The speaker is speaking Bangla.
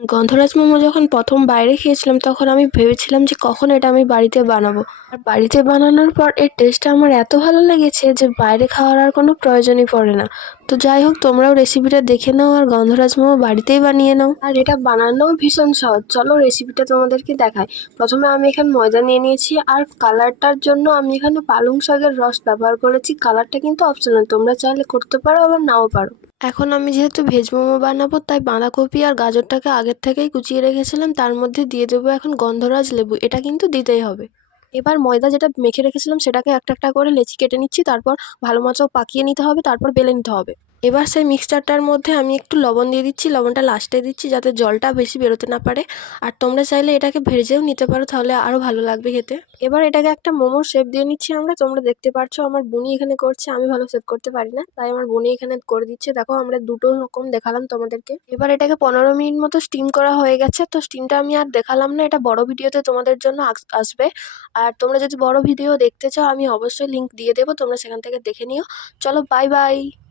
গন্ধরাজ মোমো যখন প্রথম বাইরে খেয়েছিলাম তখন আমি ভেবেছিলাম যে কখন এটা আমি বাড়িতে বানাবো। আর বাড়িতে বানানোর পর এর টেস্টটা আমার এত ভালো লেগেছে যে বাইরে খাওয়ার আর কোনো প্রয়োজনই পড়ে না। তো যাই হোক, তোমরাও রেসিপিটা দেখে নাও আর গন্ধরাজ মোমো বাড়িতেই বানিয়ে নাও। আর এটা বানানোও ভীষণ সহজ। চলো রেসিপিটা তোমাদেরকে দেখাই। প্রথমে আমি এখানে ময়দা নিয়ে নিয়েছি, আর কালারটার জন্য আমি এখানে পালং শাকের রস ব্যবহার করেছি। কালারটা কিন্তু অপশনাল, তোমরা চাইলে করতে পারো আবার নাও পারো। এখন আমি যেহেতু ভেজ মোমো বানাবো তাই বাঁধাকপি আর গাজরটাকে আগের থেকেই কুচিয়ে রেখেছিলাম, তার মধ্যে দিয়ে দেবো এখন গন্ধরাজ লেবু, এটা কিন্তু দিতেই হবে। এবার ময়দা যেটা মেখে রেখেছিলাম সেটাকে একটা একটা করে লেচি কেটে নিচ্ছি, তারপর ভালো মতো পাকিয়ে নিতে হবে, তারপর বেলে নিতে হবে। এবার সেই মিক্সচারটার মধ্যে আমি একটু লবণ দিয়ে দিচ্ছি, লবণটা লাস্টে দিচ্ছি যাতে জলটা বেশি বেরোতে না পারে। আর তোমরা চাইলে এটাকে ভেজেও নিতে পারো, তাহলে আরও ভালো লাগবে খেতে। এবার এটাকে একটা মোমোর শেপ দিয়ে নিচ্ছি আমরা। তোমরা দেখতে পাচ্ছো আমার বুনি এখানে করছে, আমি ভালো শেপ করতে পারি না, তাই আমার বুনি এখানে করে দিচ্ছে। দেখো আমরা দুটো রকম দেখালাম তোমাদেরকে। এবার এটাকে 15 মিনিট মতো স্টিম করা হয়ে গেছে, তো স্টিমটা আমি আর দেখালাম না, এটা বড় ভিডিওতে তোমাদের জন্য আসবে। আর তোমরা যদি বড় ভিডিও দেখতে চাও আমি অবশ্যই লিংক দিয়ে দেবো, তোমরা সেখান থেকে দেখে নিও। চলো বাই বাই।